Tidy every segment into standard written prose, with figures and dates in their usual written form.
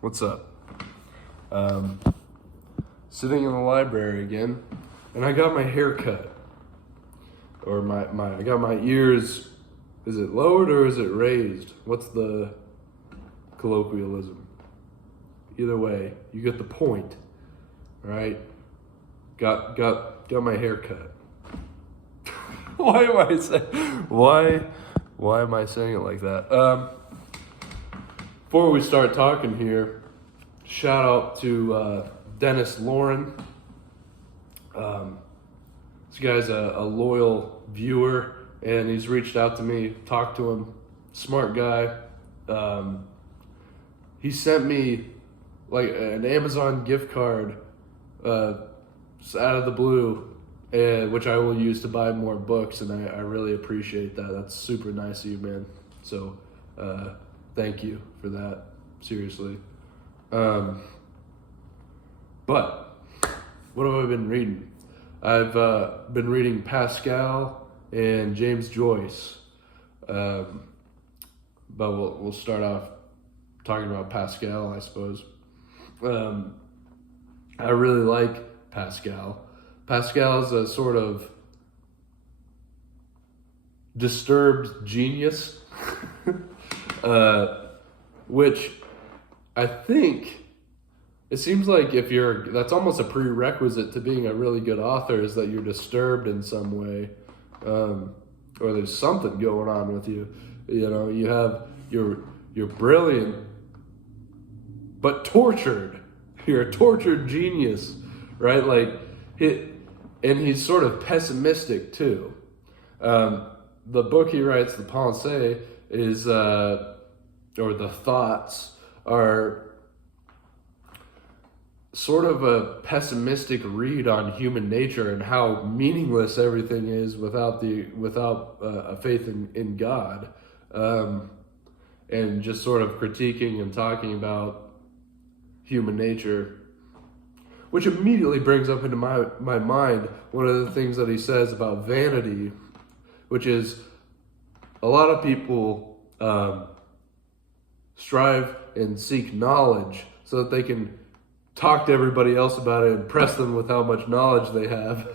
What's up? Sitting in the library again, and I got my hair cut. Or I got my ears, is it lowered or is it raised? What's the colloquialism? Either way, you get the point, right? Got my hair cut. Why am I saying it like that? Before we start talking here, shout out to Dennis Lauren. This guy's a loyal viewer, and he's reached out to me, talked to him. Smart guy. He sent me like an Amazon gift card out of the blue, which I will use to buy more books, and I really appreciate that. That's super nice of you, man. So thank you for that, seriously. But what have I been reading? I've been reading Pascal and Joyce. But we'll start off talking about Pascal, I suppose. I really like Pascal. Pascal's a sort of disturbed genius, which I think it seems like that's almost a prerequisite to being a really good author, is that you're disturbed in some way, or there's something going on with you. You know, you're brilliant, but tortured. You're a tortured genius, right? And he's sort of pessimistic too. The book he writes, the Pensée, is or the thoughts are sort of a pessimistic read on human nature and how meaningless everything is without a faith in God, and just sort of critiquing and talking about human nature, which immediately brings up into my mind one of the things that he says about vanity, which is a lot of people strive and seek knowledge so that they can talk to everybody else about it and impress them with how much knowledge they have.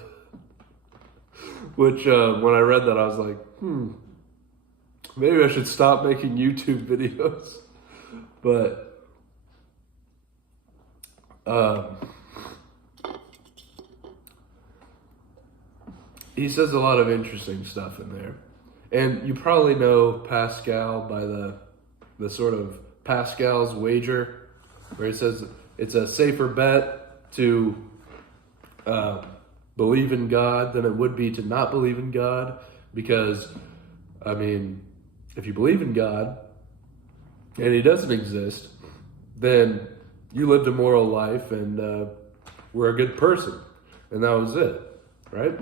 Which, when I read that, I was like, maybe I should stop making YouTube videos. But he says a lot of interesting stuff in there. And you probably know Pascal by the sort of Pascal's wager, where he says it's a safer bet to believe in God than it would be to not believe in God. Because, I mean, if you believe in God and he doesn't exist, then you lived a moral life and were a good person. And that was it, right?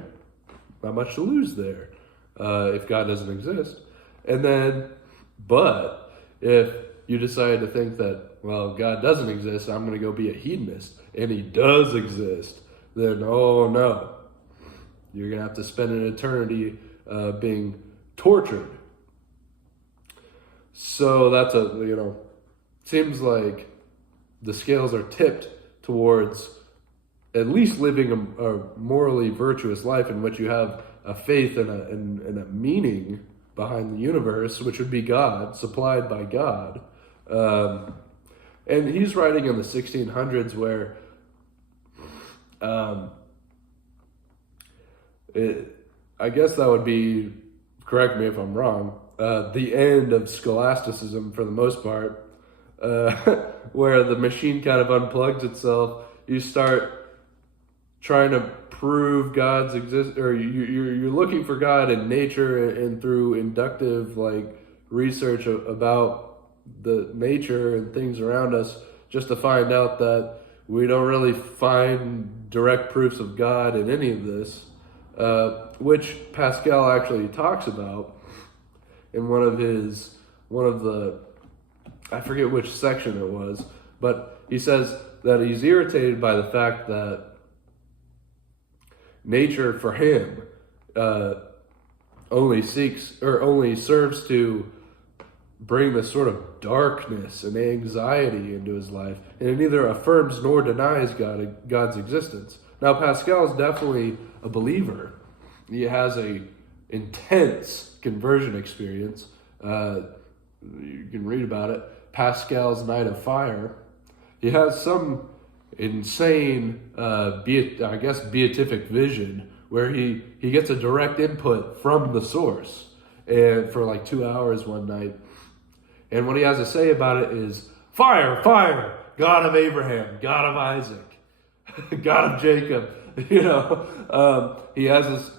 Not much to lose there if God doesn't exist. And then, but if you decide to think that, well, God doesn't exist, I'm going to go be a hedonist, and he does exist, then, oh no, you're going to have to spend an eternity being tortured. So that's seems like the scales are tipped towards at least living a morally virtuous life in which you have a faith and a meaning behind the universe, which would be God, supplied by God. And he's writing in the 1600s where I guess that would be, correct me if I'm wrong, the end of scholasticism for the most part, where the machine kind of unplugs itself. You start trying to prove God's exist, or you're looking for God in nature and through inductive research about the nature and things around us, just to find out that we don't really find direct proofs of God in any of this, which Pascal actually talks about in one of the, I forget which section it was, but he says that he's irritated by the fact that nature for him only serves to bring this sort of darkness and anxiety into his life, and it neither affirms nor denies God's existence. Now, Pascal is definitely a believer. He has a intense conversion experience. You can read about it. Pascal's Night of Fire. He has some insane, beatific vision where he gets a direct input from the source, and for like 2 hours one night. And what he has to say about it is, fire, fire, God of Abraham, God of Isaac, God of Jacob. He has this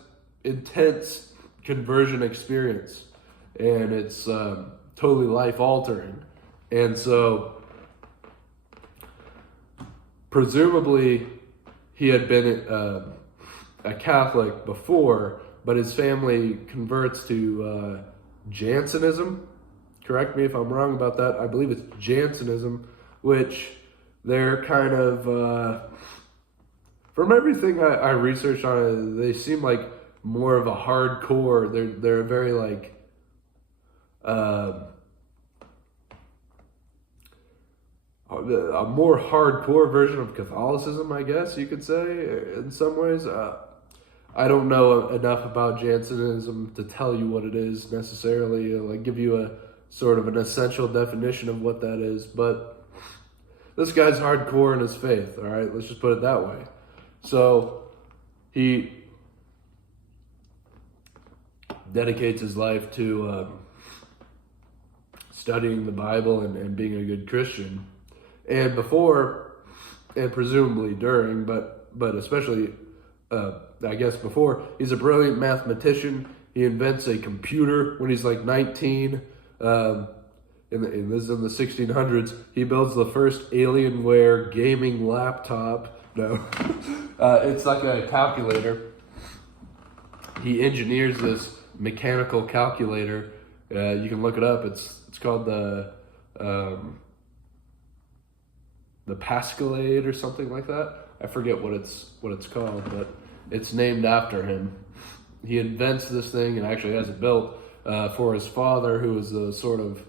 intense conversion experience, and it's totally life altering. And so, presumably, he had been a Catholic before, but his family converts to Jansenism. Correct me if I'm wrong about that. I believe it's Jansenism, which they're kind of, from everything I researched on it, they seem like more of a hardcore. They're very like, a more hardcore version of Catholicism, I guess you could say, in some ways. I don't know enough about Jansenism to tell you what it is necessarily, like give you a sort of an essential definition of what that is, but this guy's hardcore in his faith, all right? Let's just put it that way. So he dedicates his life to studying the Bible and being a good Christian. And before, and presumably during, but especially, I guess before, he's a brilliant mathematician. He invents a computer when he's like 19. This is in the 1600s. He builds the first Alienware gaming laptop. No, it's like a calculator. He engineers this mechanical calculator. You can look it up. It's called the Pascalade or something like that. I forget what it's called, but it's named after him. He invents this thing and actually has it built for his father, who was a sort of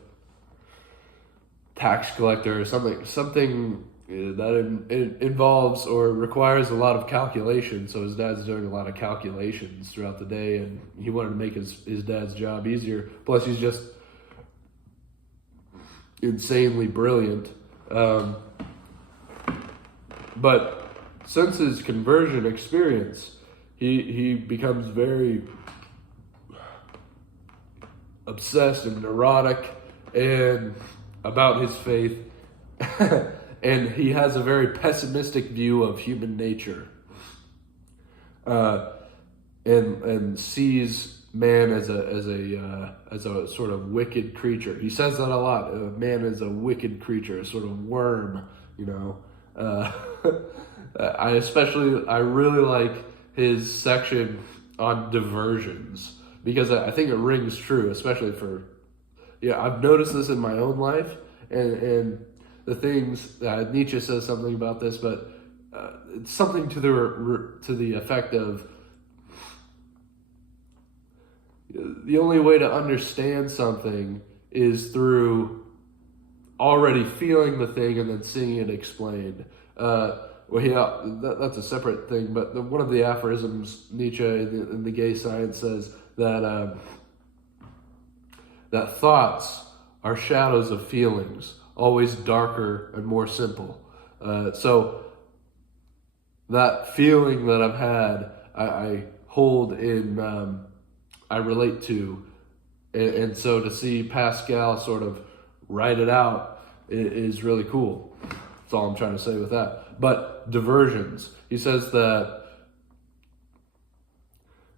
tax collector or something that involves or requires a lot of calculation. So his dad's doing a lot of calculations throughout the day, and he wanted to make his dad's job easier. Plus, he's just insanely brilliant. But since his conversion experience, he becomes very obsessed and neurotic and about his faith, and he has a very pessimistic view of human nature, and sees man as a sort of wicked creature. He says that a lot. Man is a wicked creature, a sort of worm, I really like his section on diversions, because I think it rings true, especially I've noticed this in my own life, and the things Nietzsche says something about this, but it's something to the effect of the only way to understand something is through already feeling the thing and then seeing it explained. That's a separate thing, but one of the aphorisms Nietzsche in the Gay Science says that that thoughts are shadows of feelings, always darker and more simple. So that feeling that I've had, I hold in, I relate to, and so to see Pascal sort of write it out is really cool. That's all I'm trying to say with that. But diversions. He says that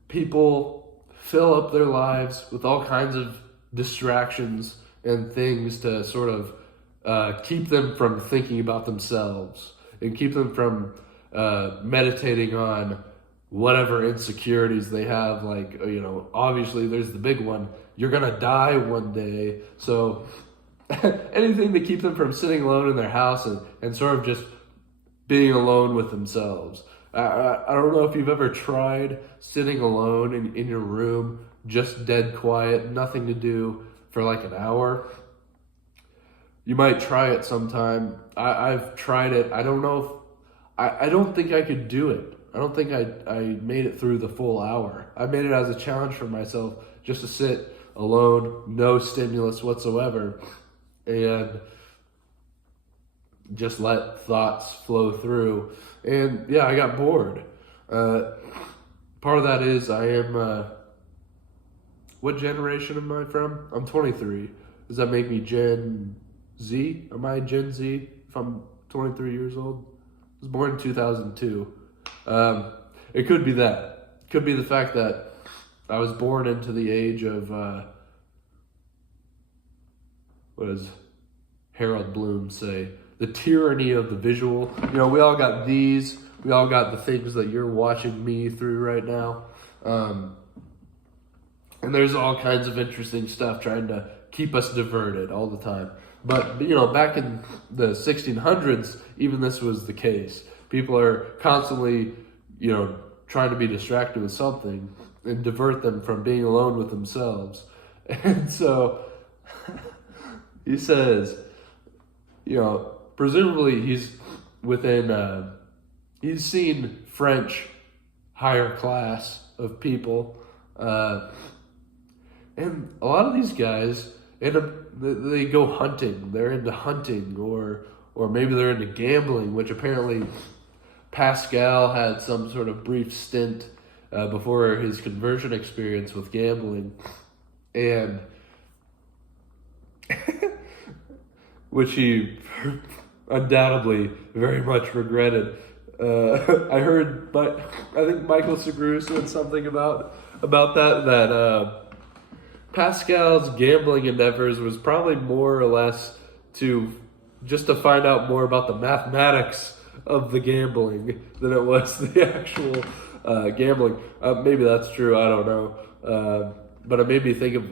people fill up their lives with all kinds of distractions and things to sort of keep them from thinking about themselves and keep them from meditating on whatever insecurities they have. Like, obviously there's the big one. You're going to die one day. So anything to keep them from sitting alone in their house and sort of just being alone with themselves. I don't know if you've ever tried sitting alone in your room, just dead quiet, nothing to do for like an hour. You might try it sometime. I've tried it. I don't know if I don't think I could do it. I don't think I made it through the full hour. I made it as a challenge for myself just to sit alone, no stimulus whatsoever, and just let thoughts flow through. And yeah, I got bored. Part of that is I am, what generation am I from? I'm 23. Does that make me Gen Z? Am I Gen Z if I'm 23 years old? I was born in 2002. It could be that. It could be the fact that I was born into the age of, what does Harold Bloom say? The tyranny of the visual. You know, we all got these. We all got the things that you're watching me through right now. And there's all kinds of interesting stuff trying to keep us diverted all the time. But, you know, back in the 1600s, even this was the case. People are constantly, you know, trying to be distracted with something and divert them from being alone with themselves. And so he says, you know, presumably he's within, he's seen French higher class of people. And a lot of these guys they go hunting. They're into hunting, or maybe they're into gambling, which apparently Pascal had some sort of brief stint before his conversion experience with gambling, and which he undoubtedly very much regretted. I heard, but I think Michael Segru said something about that. Pascal's gambling endeavors was probably more or less to find out more about the mathematics of the gambling than it was the actual gambling. Maybe that's true. I don't know. But it made me think of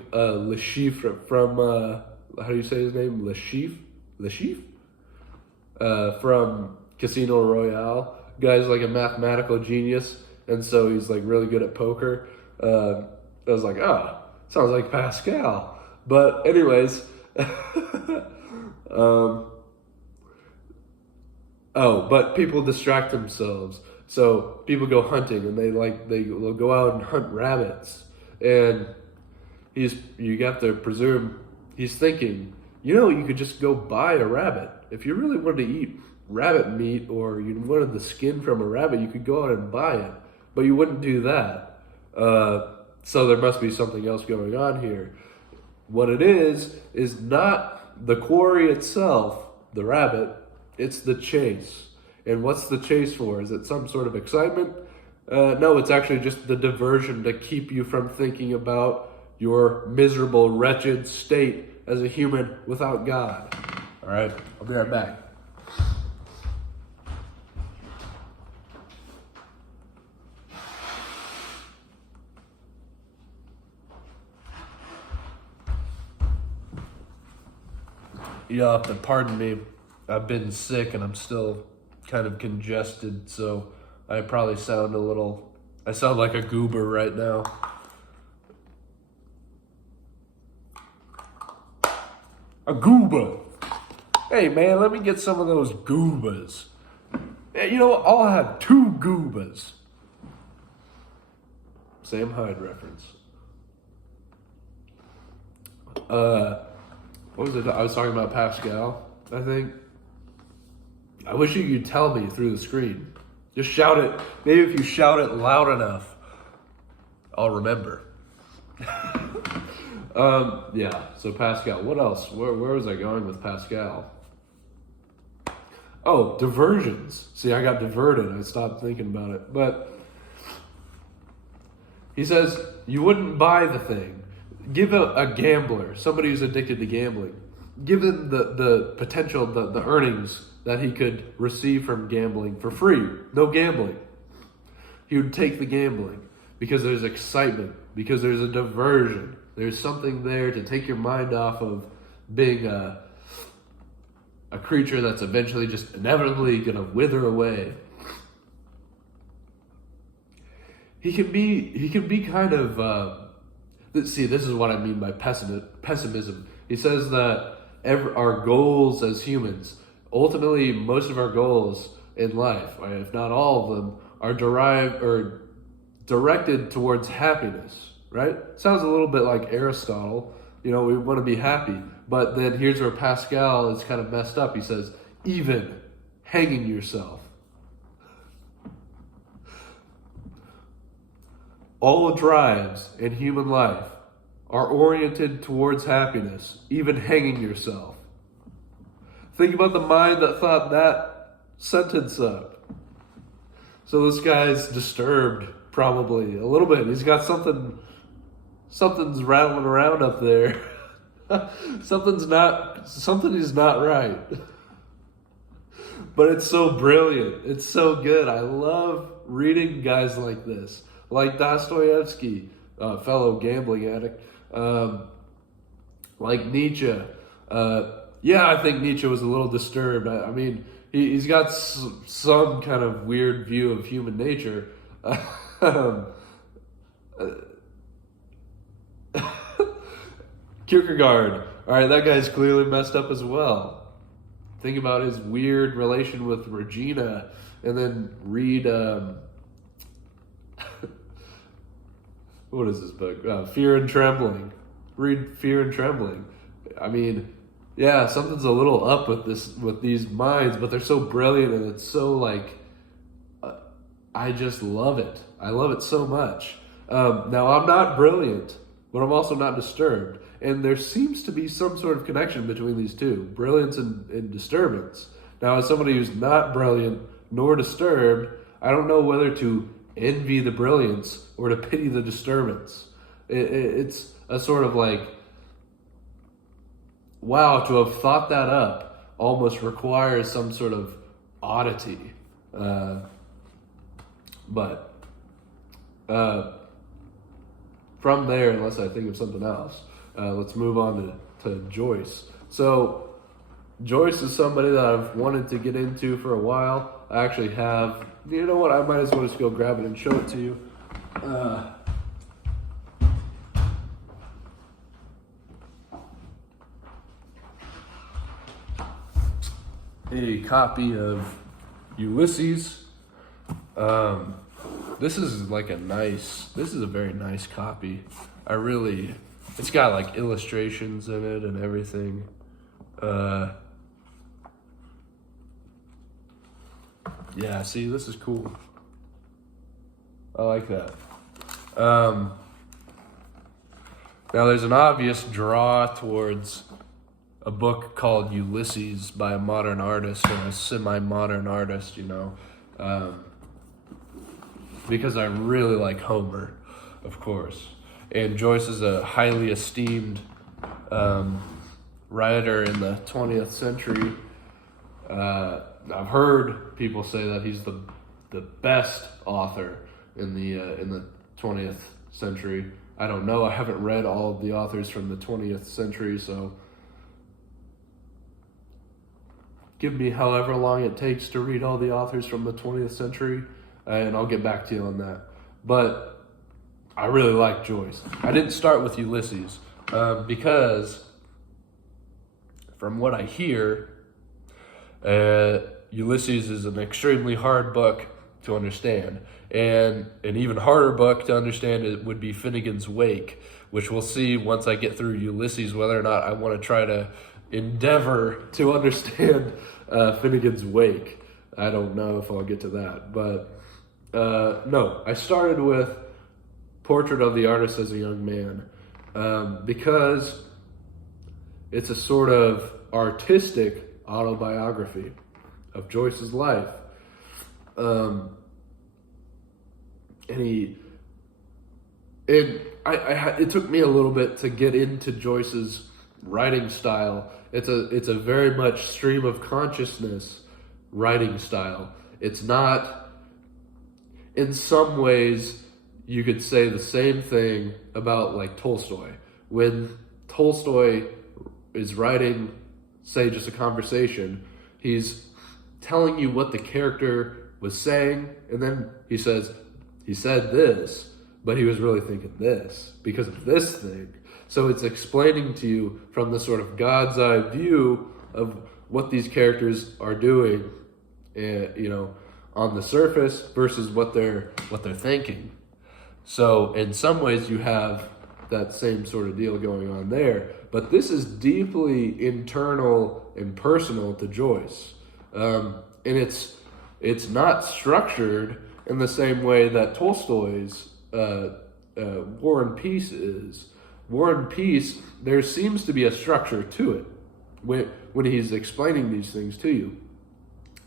Le Chiffre from how do you say his name? Le Chiffre from Casino Royale. Guy's like a mathematical genius, and so he's like really good at poker. I was like, sounds like Pascal. But anyways, but people distract themselves. So people go hunting, and they'll go out and hunt rabbits. And you got to presume he's thinking, you could just go buy a rabbit. If you really wanted to eat rabbit meat, or you wanted the skin from a rabbit, you could go out and buy it. But you wouldn't do that. So there must be something else going on here. What it is not the quarry itself, the rabbit, it's the chase. And what's the chase for? Is it some sort of excitement? No, it's actually just the diversion to keep you from thinking about your miserable, wretched state as a human without God. All right, I'll be right back. You'll have to pardon me. I've been sick and I'm still kind of congested, so I probably sound like a goober right now. A goober. Hey man, let me get some of those goobas. Hey, you know what? I'll have 2 goobas. Sam Hyde reference. What was it? I was talking about Pascal, I think. I wish you could tell me through the screen. Just shout it. Maybe if you shout it loud enough, I'll remember. Yeah, so Pascal. What else? Where was I going with Pascal? Oh, diversions. See, I got diverted. I stopped thinking about it. But he says, you wouldn't buy the thing. Give a gambler, somebody who's addicted to gambling, give him the potential, the earnings that he could receive from gambling for free. No gambling. He would take the gambling because there's excitement, because there's a diversion. There's something there to take your mind off of being a creature that's eventually just inevitably going to wither away. He can be kind of... See, this is what I mean by pessimism. He says that our goals as humans. Ultimately, most of our goals in life, if not all of them, are derived or directed towards happiness, right? Sounds a little bit like Aristotle. We want to be happy. But then here's where Pascal is kind of messed up. He says, even hanging yourself. All drives in human life are oriented towards happiness, even hanging yourself. Think about the mind that thought that sentence up. So this guy's disturbed, probably, a little bit. He's got something's rattling around up there. Something is not right. But it's so brilliant. It's so good. I love reading guys like this. Like Dostoevsky, fellow gambling addict. Like Nietzsche. I think Nietzsche was a little disturbed. I mean, he's got some kind of weird view of human nature. Kierkegaard. All right, that guy's clearly messed up as well. Think about his weird relation with Regina, and then read what is this book? Fear and Trembling. Read Fear and Trembling. I mean, yeah, something's a little up with these minds, but they're so brilliant, and it's so like, I just love it. I love it so much. Now, I'm not brilliant, but I'm also not disturbed. And there seems to be some sort of connection between these two, brilliance and disturbance. Now, as somebody who's not brilliant nor disturbed, I don't know whether to envy the brilliance or to pity the disturbance. It's a sort of like, wow, to have thought that up almost requires some sort of oddity. But from there, unless I think of something else, let's move on to Joyce. So Joyce is somebody that I've wanted to get into for a while. I actually have, you know what, I might as well just go grab it and show it to you. A copy of Ulysses. This is a very nice copy. It's got like illustrations in it and everything. Yeah, see, this is cool. I like that. Now there's an obvious draw towards a book called Ulysses by a modern artist or a semi-modern artist, because I really like Homer, of course. And Joyce is a highly esteemed writer in the 20th century. I've heard people say that he's the best author in the 20th century. I don't know. I haven't read all of the authors from the 20th century, so give me however long it takes to read all the authors from the 20th century, and I'll get back to you on that. But I really like Joyce. I didn't start with Ulysses because, from what I hear, Ulysses is an extremely hard book to understand. And an even harder book to understand would be Finnegan's Wake, which we'll see once I get through Ulysses whether or not I want to try to endeavor to understand Finnegan's Wake. I don't know if I'll get to that. But no, I started with Portrait of the Artist as a Young Man because it's a sort of artistic autobiography of Joyce's life. It took me a little bit to get into Joyce's writing style. It's a very much stream of consciousness writing style. It's not, in some ways, you could say the same thing about like Tolstoy. When Tolstoy is writing, say, just a conversation, he's telling you what the character was saying, and then he says, he said this, but he was really thinking this because of this thing. So it's explaining to you from the sort of God's eye view of what these characters are doing, on the surface versus what they're thinking. So in some ways you have that same sort of deal going on there, but this is deeply internal and personal to Joyce, and it's not structured in the same way that Tolstoy's War and Peace is. War and Peace, there seems to be a structure to it when he's explaining these things to you.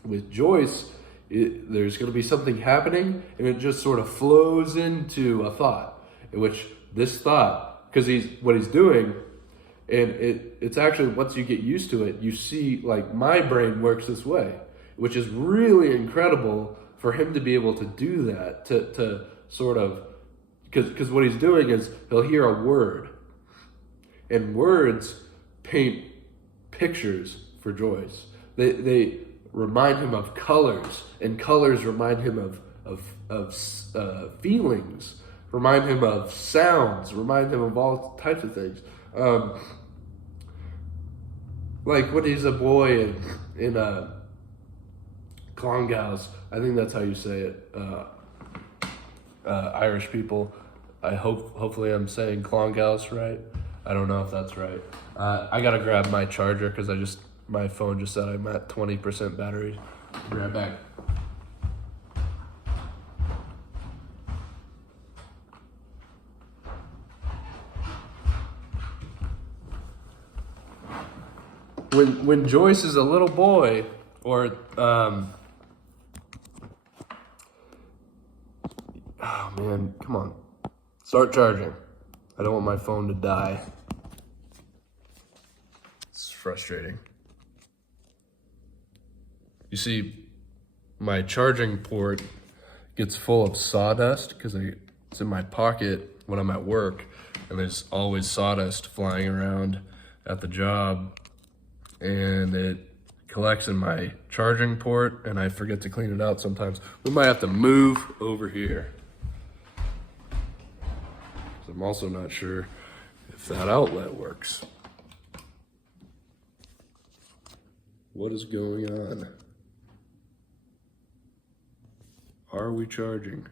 With Joyce, there's going to be something happening, and it just sort of flows into a thought, in which this thought, because what he's doing, and it's actually, once you get used to it, you see, like, my brain works this way, which is really incredible for him to be able to do that, to sort of, because what he's doing is he'll hear a word, and words paint pictures for Joyce. They remind him of colors, and colors remind him of feelings, remind him of sounds, remind him of all types of things. Like when he's a boy in Clongowes, I think that's how you say it. Irish people, hopefully I'm saying Clongowes right. I don't know if that's right. I gotta grab my charger because my phone just said I'm at 20% battery. Be right back. When Joyce is a little boy, or oh man, come on, start charging. I don't want my phone to die. It's frustrating. You see, my charging port gets full of sawdust because it's in my pocket when I'm at work, and there's always sawdust flying around at the job, and it collects in my charging port, and I forget to clean it out sometimes. We might have to move over here. I'm also not sure if that outlet works. What is going on? Are we charging?